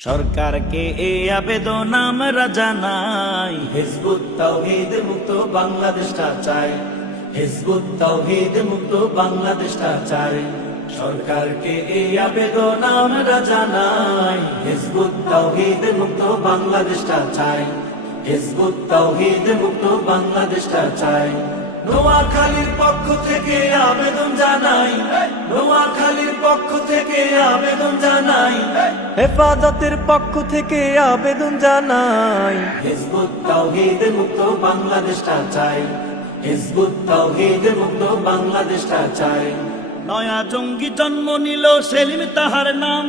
সরকারকে এই আবেদন আমরা জানাই, হিজবুত তাওহীদ মুক্ত বাংলাদেশটা চাই, হিজবুত তাওহীদ মুক্ত বাংলাদেশটা চাই। সরকারকে এই আবেদন আমরা জানাই, হিজবুত তাওহীদ মুক্ত বাংলাদেশটা চাই, হিজবুত তাওহীদ মুক্ত বাংলাদেশটা চাই। নোয়াখালীর পক্ষ থেকে আবেদন জানাই, নোয়াখালীর পক্ষ থেকে আবেদন জানাই, হেফাজতের পক্ষ থেকে আবেদন জানাই, হিজবুত তাওহীদ মুক্ত বাংলাদেশটা চাই, হিজবুত তাওহীদ মুক্ত বাংলাদেশটা চাই। নয়া জঙ্গি জন্ম নিল সেলিম তাহার নাম,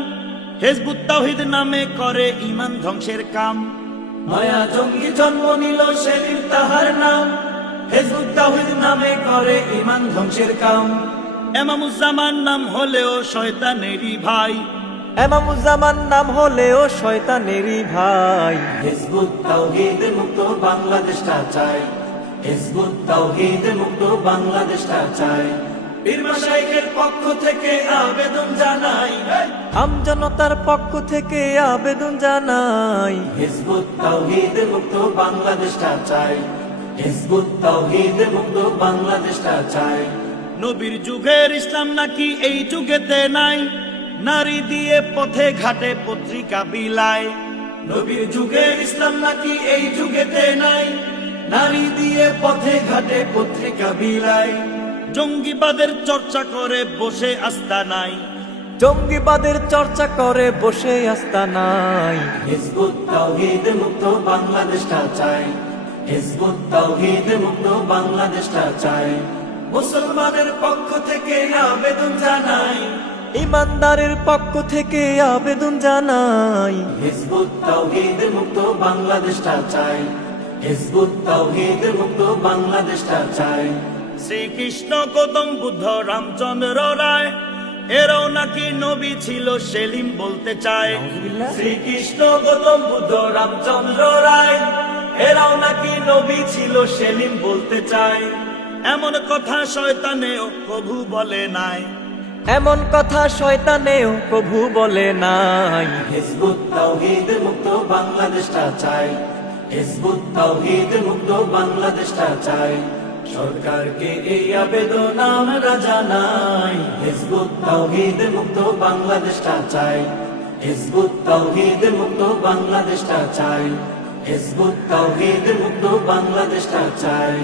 হিজবুত তাওহীদ নামে করে ঈমান ধ্বংসের কাম। নয়া জঙ্গি জন্ম নিল সেলিম তাহার নাম, হিজবুত তাওহীদ নামে করে ঈমান ধ্বংসের কাম। এমামুজ্জামান নাম হলেও শয়তানেরই ভাই, এমামুজ্জামান নাম হলেও শয়তানেরই ভাই। হিজবুত তাওহীদ মুক্ত বাংলাদেশটা চাই, হিজবুত তাওহীদ মুক্ত বাংলাদেশটা চাই। পীর মাশায়েখের পক্ষ থেকে আবেদন জানাই, আমজনতার পক্ষ থেকে আবেদন জানাই, হিজবুত তাওহীদ মুক্ত বাংলাদেশটা চাই, হিজবুত তাওহীদ মুক্ত বাংলাদেশটা চাই। নবীর যুগের ইসলাম নাকি এই যুগেতে নাই, নারী দিয়ে পথে ঘাটে পত্রিকা বিলায়। নবীর যুগের ইসলাম নাকি এই যুগেতে নাই, নারী দিয়ে পথে ঘাটে পত্রিকা বিলায়। জঙ্গিবাদের চর্চা করে বসে আস্থা নাই, জঙ্গিবাদের চর্চা করে বসে আস্তানাই। হিজবুত তাওহীদ মুক্ত বাংলাদেশটা চাই, হিজবুত তাওহীদ মুক্ত বাংলাদেশটা চাই। মুসলমানের পক্ষ থেকে আবেদন জানাই, ইমানদারের পক্ষ থেকে আবেদন জানাই, হিজবুত তাওহীদ মুক্ত বাংলাদেশটা চাই, হিজবুত তাওহীদ মুক্ত বাংলাদেশটা চাই। শ্রীকৃষ্ণ গৌতম বুদ্ধ রামচন্দ্র রায় এরাও নাকি নবী ছিল সেলিম বলতে চায়। শ্রীকৃষ্ণ গৌতম বুদ্ধ রামচন্দ্র রায় এরাও নাকি নবী ছিল সেলিম বলতে চায়। এমন কথা শয়তানেও প্রভু বলে নাই, এমন কথা শয়তানেও প্রভু বলে নাই। হিজবুত তাওহীদ মুক্ত বাংলাদেশটা চাই, হিজবুত তাওহীদ মুক্ত বাংলাদেশটা চাই। সরকারকে এই আবেদন আমরা জানাই, হিজবুত তাওহীদ মুক্ত বাংলাদেশটা চাই, হিজবুত তাওহীদ মুক্ত বাংলাদেশটা চাই, হিজবুত তাওহীদ মুক্ত বাংলাদেশটা চাই।